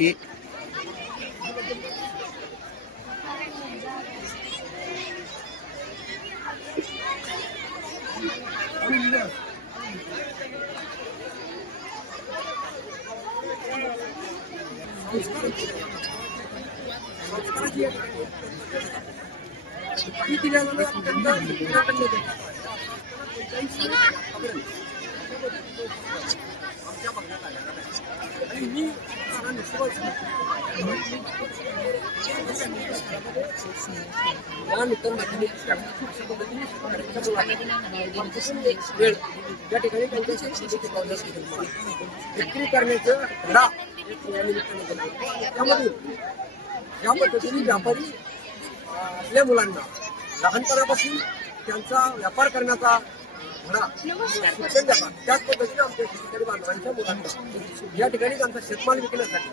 हे या ठिकाणी विक्री करण्याचं धडा त्यामध्ये या पद्धतीने व्यापारी आपल्या मुलांना लहानपणापासून त्यांचा व्यापार करण्याचा धडा शिक्षण देतात. त्याच पद्धतीने आमच्या शेतकरी बांधवांच्या मुलांना या ठिकाणी त्यांचा शेतमाल विकण्यासाठी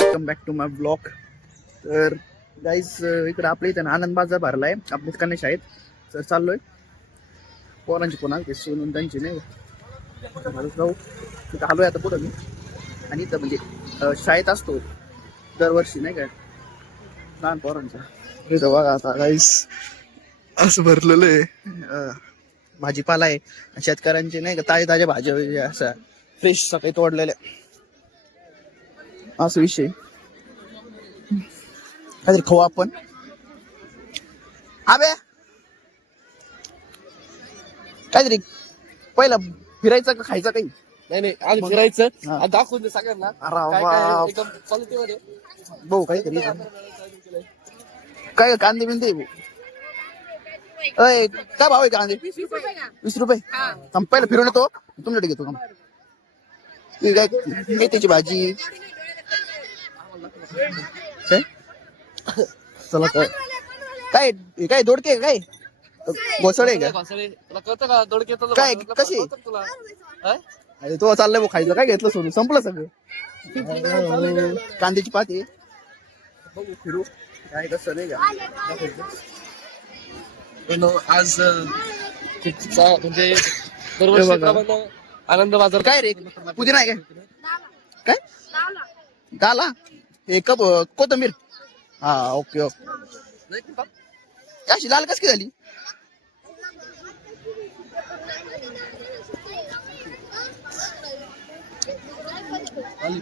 welcome back to my blog. तर गाईज इकडे आपल्या इथं आनंद बाजार भरलाय आपल्या कन्या शाळेत. तर चाललोय पोरांची कोणा ते सोनून त्यांची नाही जाऊ तिथं आलोय आता पुढं मी. आणि इथं म्हणजे शाळेत असतो दरवर्षी नाही काय लहान पोरांचा. इथं बघा आता गाईज असं भरलेलं आहे भाजीपाला आहे. शेतकऱ्यांचे नाही का ताजे ताज्या भाज्या असं फ्रेश सकाळी तोडलेल्या असं विषय काहीतरी खाऊ आपण. अबे काहीतरी पहिलं फिरायचं का खायचं काही नाही आज फिरायचं दाखवून दे सगळ्यांना एकदम क्वालिटीमध्ये भाऊ काहीतरी काय कांदे बिंदे अय काय भाव आहे कांदे 20 रुपये. पहिलं फिरून येतो तुमच्याकडे घेतो का काय मेथीची भाजी काय चला काय काय दोडके काय घोसळे का तुला कळतं का दोडके काय कशी तुला अरे तो चाललंय भाऊ खायचं काय घेतलं सोडून संपलं सगळं. कांद्याची पात आहे बघू फिरू काय कसं नाही का आज म्हणजे दरवर्षी आनंद बाजार काय रे पुदिना आहे काय दाला हे कप कोथंबीर हा ओके ओके. अशी लाल कस काय झाली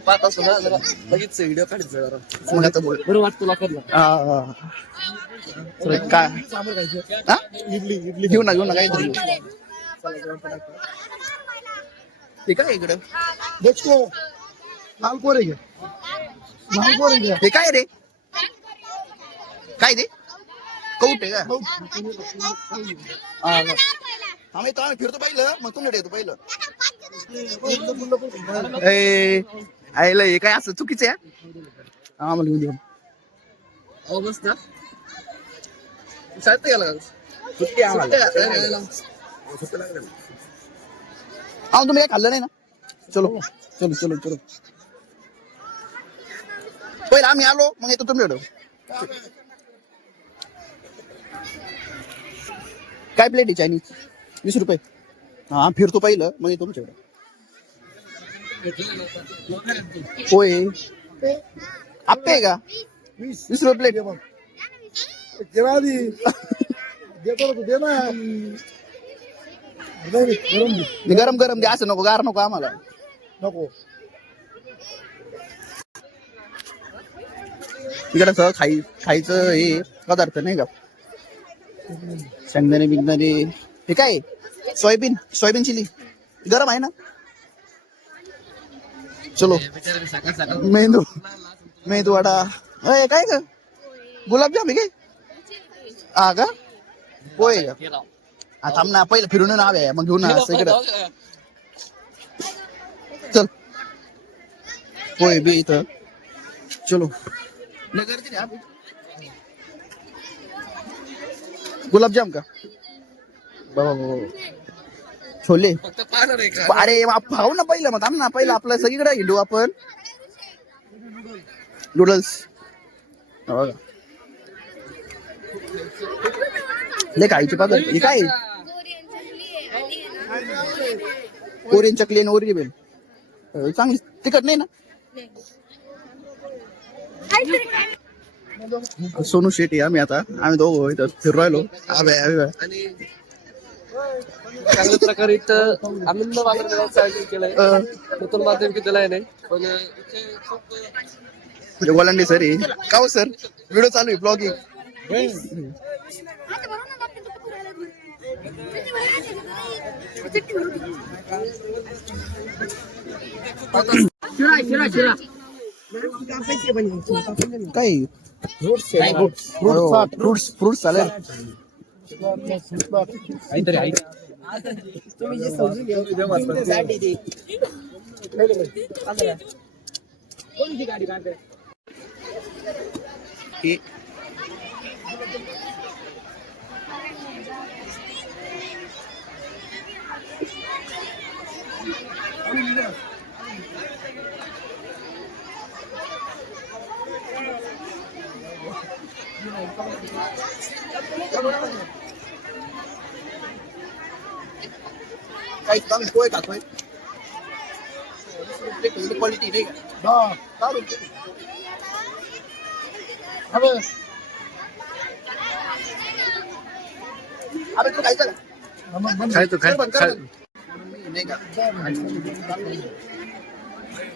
पाहत असतो ना जरा लगेच व्हिडिओ काढायचं जरा पुण्यात बोल बरं वाटतं तुला करलं काय इडली घेऊ ना काहीतरी हे काय इकडं हे काय रे काय रे कौट आहे का आम्ही फिरतो पहिलं मग तुमच्याकडे येतो पहिलं. आयला हे काय असं चुकीचं आहे आम्हाला घेऊन देऊ मस्त शाळेत गेला सुट्टी तुम्ही काय खाल्लं नाही ना. चलो चलो चलो चलो पहिला आम्ही आलो मग येतो तुमच्याकडं. काय प्लेट आहे चायनीज 20 रुपये. हा फिरतो पहिलं मग येतो तुमच्याकडे. होय आप्पे आहे का 20 रुपये प्लेट गरम गरम दे असं नको गार नको आम्हाला नको. इकडं सगळं खायचं हे पदार्थ नाही का शेंगदाणे बिंगदाणे. हे काय सोयाबीन चिली गरम आहे ना. चलो मेंदू वडा काय का गुलाबजाम आहे काय हा का पोहे का थांब ना पहिलं फिरून ना हवे मग घेऊन ना इकडं चल पोहे बी इथं. चलो गुलाबजाम का बाबा छोले अरे खाऊ ना पहिलं मग थांब ना पहिलं आपलं सगळीकडे हिंडू आपण. नूडल्स ले खायची पाहत हे काय कोरियन चकली आणि ओरिजिनल चांगली तिखट नाही ना. सोनू शेट्टी आम्ही दोघं इथं फिरू राहिलो. आणि चांगल्या प्रकारे इथं आनंद बाजार मेळाव्याचं आयोजन केलंय. नूतन माध्यम विद्यालय नाही पण इथे खूप म्हणजे गोलांडे सर का हो सर व्हिडिओ चालू आहे ब्लॉगिंग. काय फ्रुट्स चालेल. काही काम पोय खातोय क्वालिटी नाही का. अबे तू खायचं नाही का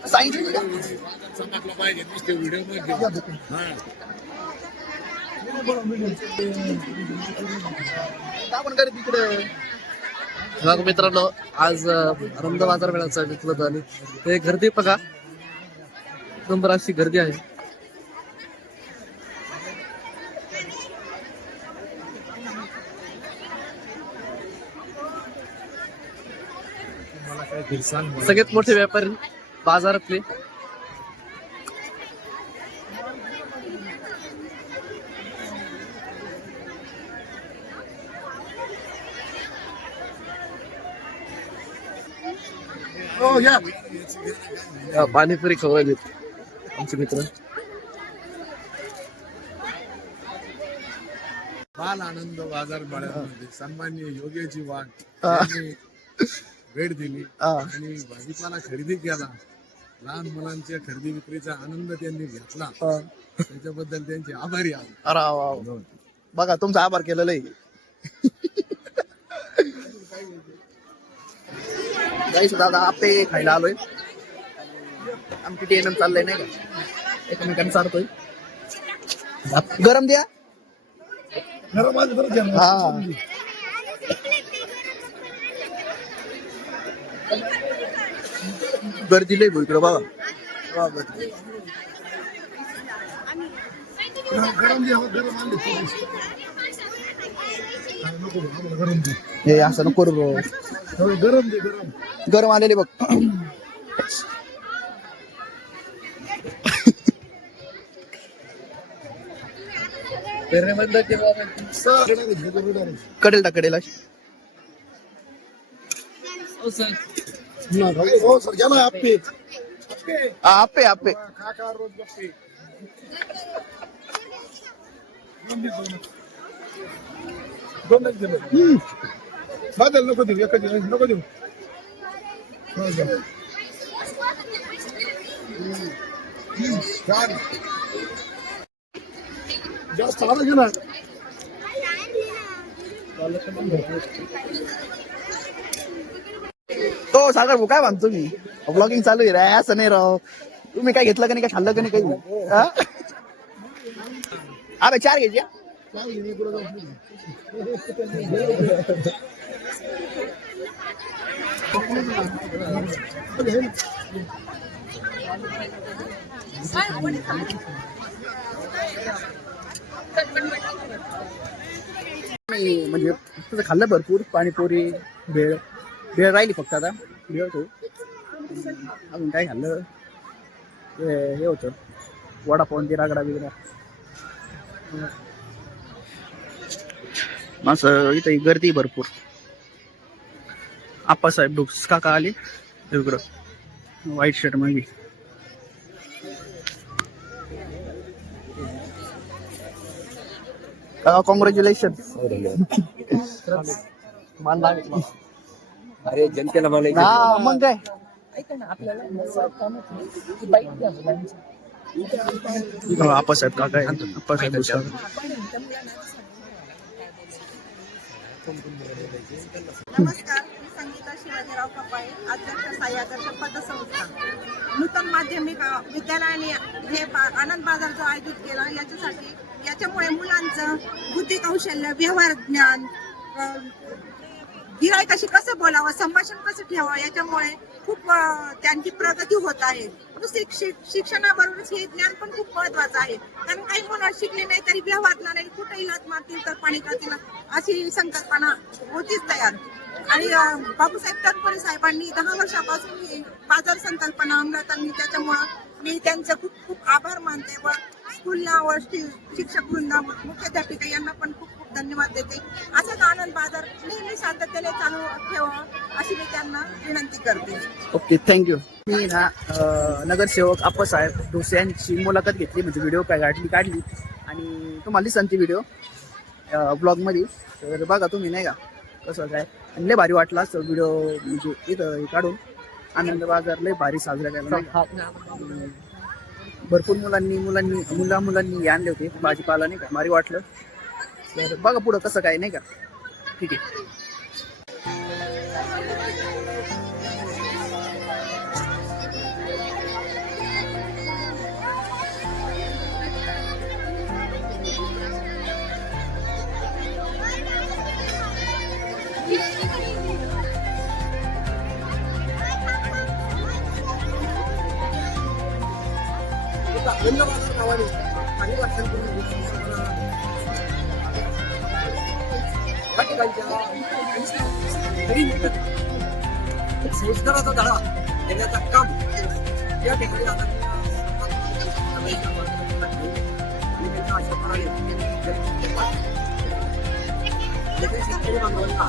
सांगितलं आपण कधी तिकडे. मित्रांनो आज आनंद बाजार मेळाव्याचं आयोजन केलं होतं आणि ते गर्दी बघा नंबर अशी गर्दी आहे. सगळ्यात मोठे व्यापारी बाजारातले. पाणीपुरी खवळली आमचे मित्र. बाल आनंद बाजार मेळाव्यामध्ये सन्माननीय योगेशजी वाघ यांनी भेट दिली आणि भाजीपाला खरेदी केला. लहान मुलांच्या खरेदी विक्रीचा आनंद त्यांनी घेतला. त्याच्याबद्दल त्यांचे आभारी आहे. अरे बघा तुमचा आभार केलेला आहे. दादा आपे खायला आलोय. आमची टीएनएम चाललंय नाही का एकमेकांना चालतोय. गरम द्या हा. गर्दी लय भाऊ इकडं बघा. हे असं नको रे. गरम आलेले बघ. कडेल टाकडेल आपे आपे बदल नको देऊ एकच नको देऊ. जास्त आलं की ना तो सागर भाऊ काय म्हणतो मी ब्लॉगिंग चालू आहे रे. असं नाही राव. तुम्ही काय घेतलं का नाही काय खाल्लं का नाही काही. अबे 4 घ्यायची. म्हणजे तुझं खाल्लं भरपूर पाणीपुरी भेळ भेळ राहिली फक्त आता. भेळ तो अजून काय खाल्लं हे होतं वडापाव ते रागडा बिगडा. असं इथं गर्दी भरपूर. आप्पासाहेब डुक्स काका आले इकडं व्हाईट शर्ट मध्ये. काका कॉंग्रॅच्युलेशन. अरे जनतेला म्हणायचं हा मग काय ऐका ना आपल्याला बाईक द्या मुलांची. आप्पासाहेब काका आहे. आप्पासाहेब भुसावळ. नमस्कार, मी संगीता शिवाजीराव कपाळे, अध्यक्ष साई आदर्श पतसंस्था. नूतन माध्यमिक विद्यालयाने हे आनंद बाजार जो आयोजित केला याच्यामुळे मुलांचं बुद्धी कौशल्य, व्यवहार ज्ञान, गिराईकाशी कसं बोलावं, संभाषण कसं ठेवावं, याच्यामुळे खूप त्यांची प्रगती होत आहे. शिक्षणाबरोबरच हे ज्ञान पण खूप महत्वाचं आहे. कारण काही मुलं शिकले नाही तरी व्यवहारला नाही, कुठेही लात मारतील तर पाणी करतील अशी संकल्पना होतीच तयार. आणि बापूसाहेब तत्परे साहेबांनी 10 वर्षापासून ही बाजार संकल्पना अंमलात आणली. त्याच्यामुळं मी त्यांचे खूप खूप आभार मानते व स्कूलला व शिक्षक वृंदा, मुख्याध्यापिका यांना पण खूप खूप धन्यवाद देते. असाच आनंद बाजार नेहमी सातत्याने चालू ठेवावा अशी मी त्यांना विनंती करते. Okay, thank you. मी ना नगरसेवक आप्पासाहेब ढोसे यांची मुलाखत घेतली, म्हणजे व्हिडिओ काढली आणि तुम्हाला दिसन ती व्हिडिओ ब्लॉगमध्ये. तर बघा तुम्ही, नाही का कसं काय. आणि लय भारी वाटला असं व्हिडिओ, म्हणजे इथं काढून आनंद बाजार लय भारी साजरा केला. भरपूर मुलांनी आणले होते भाजीपाला, नाही का भारी वाटलं. तर बघा पुढं कसं काय, नाही का. ठीक आहे. आनंद बाजार नावाने काही वर्षांपूर्वी या ठिकाणच्या संस्काराचा धडा देण्याचं काम या ठिकाणी शेतकरी बांधवांना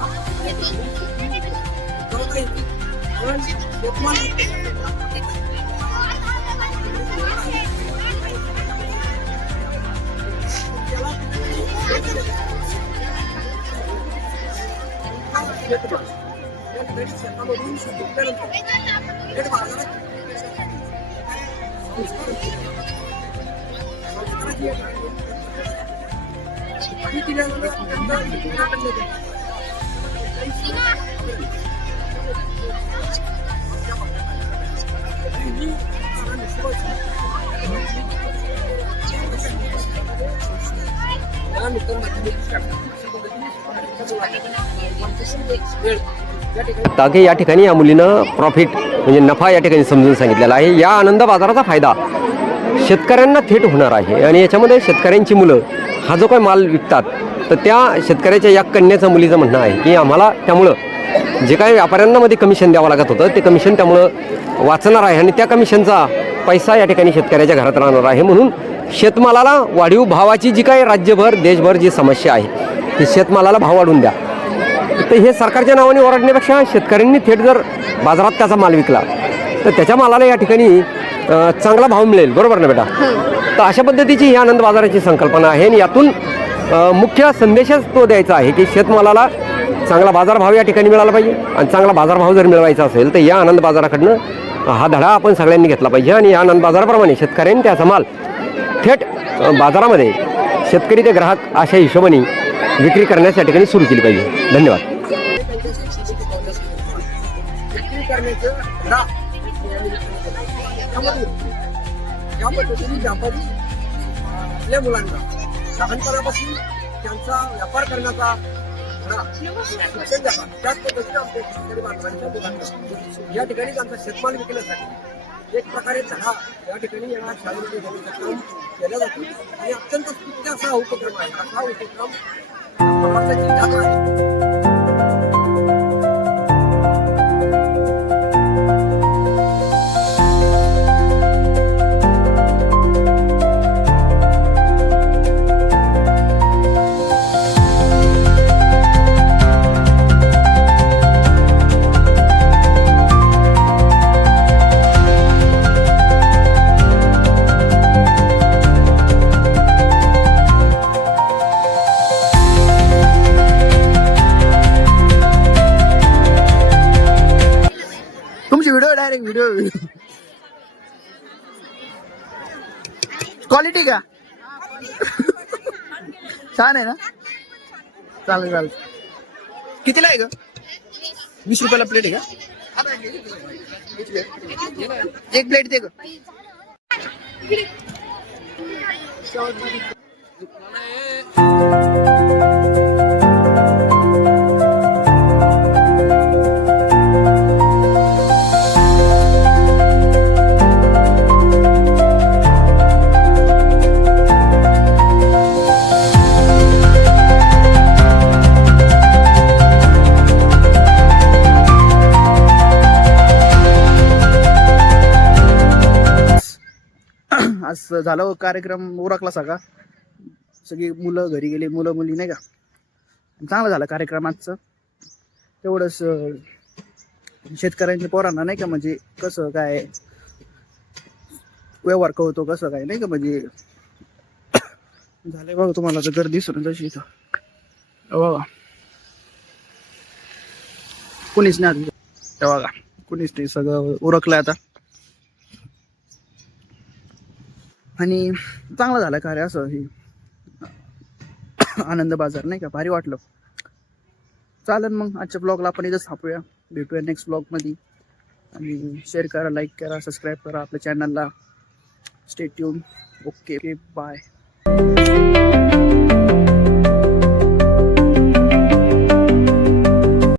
ताकि या ठिकाणी या मुलीनं प्रॉफिट म्हणजे नफा या ठिकाणी समजून सांगितलेला आहे. या आनंद बाजाराचा फायदा शेतकऱ्यांना थेट होणार आहे आणि याच्यामध्ये शेतकऱ्यांची मुलं हा जो काही माल विकतात तर त्या शेतकऱ्याच्या या कन्याचं मुलीचं म्हणणं आहे की आम्हाला त्यामुळं जे काही व्यापाऱ्यांना मध्ये कमिशन द्यावं लागत होतं ते कमिशन त्यामुळं वाचणार आहे आणि त्या कमिशनचा पैसा या ठिकाणी शेतकऱ्याच्या घरात राहणार आहे. म्हणून शेतमालाला वाढीव भावाची जी काही राज्यभर देशभर जी समस्या आहे ती शेतमालाला भाव वाढवून द्या, तर हे सरकारच्या नावाने ओरडण्यापेक्षा शेतकऱ्यांनी थेट जर बाजारात त्याचा माल विकला तर त्याच्या मालाला या ठिकाणी चांगला भाव मिळेल. बरोबर ना बेटा? तर अशा पद्धतीची ही आनंद बाजाराची संकल्पना आहे आणि यातून मुख्य संदेशच तो द्यायचा आहे की शेतमालाला चांगला बाजारभाव या ठिकाणी मिळाला पाहिजे आणि चांगला बाजारभाव जर मिळवायचा असेल तर या आनंद बाजाराकडनं हा धडा आपण सगळ्यांनी घेतला पाहिजे आणि या आनंद बाजाराप्रमाणे शेतकऱ्यांनी त्याचा माल थेट बाजारामध्ये शेतकरी ते ग्राहक अशा हिशोबाने विक्री करण्यास या ठिकाणी सुरू केली पाहिजे. धन्यवाद. या पद्धतीने व्यापारी आपल्या मुलांना लहानपणापासून त्यांचा व्यापार करण्याचा शिक्षण द्यावा. त्याच पद्धतीने आमच्या शेतकरी बांधवांच्या मुलांना या ठिकाणी त्यांचा शेतमाल विकण्यासाठी एक प्रकारे धडा या ठिकाणी या शाळेमध्ये घेण्याचं काम केलं जातं आणि अत्यंत स्तुत्य असा उपक्रम आहे. असा उपक्रम जिल्ह्यात आहे. व्हिडिओ डायरेक्ट व्हिडिओ क्वालिटी का छान आहे ना चालेल चालेल कितीला आहे ग 20 रुपयाला प्लेट आहे का एक प्लेट दे ग आज झालं कार्यक्रम उरकला सगळा सगळी मुलं घरी गेले मुलं मुली नाही का चांगलं झालं कार्यक्रम आजचं तेवढंच शेतकऱ्यांच्या पोरांना नाही का म्हणजे कसं काय व्यवहार कळतो कसं काय नाही का म्हणजे झालंय बघा तुम्हाला तर गर्दी दिसून तशी इथं बघा कुणीच नाही बघा कुणीच नाही सगळं उरकलंय आता आणि चांगलं झालं कार्य असं ही आनंद बाजार नाही का भारी वाटलं चालेल मग आजच्या ब्लॉगला आपण इथंच थांबूया भेटूया नेक्स्ट ब्लॉगमध्ये आणि शेअर करा लाईक करा सबस्क्राईब करा आपल्या चॅनलला स्टे ट्यून ओके बाय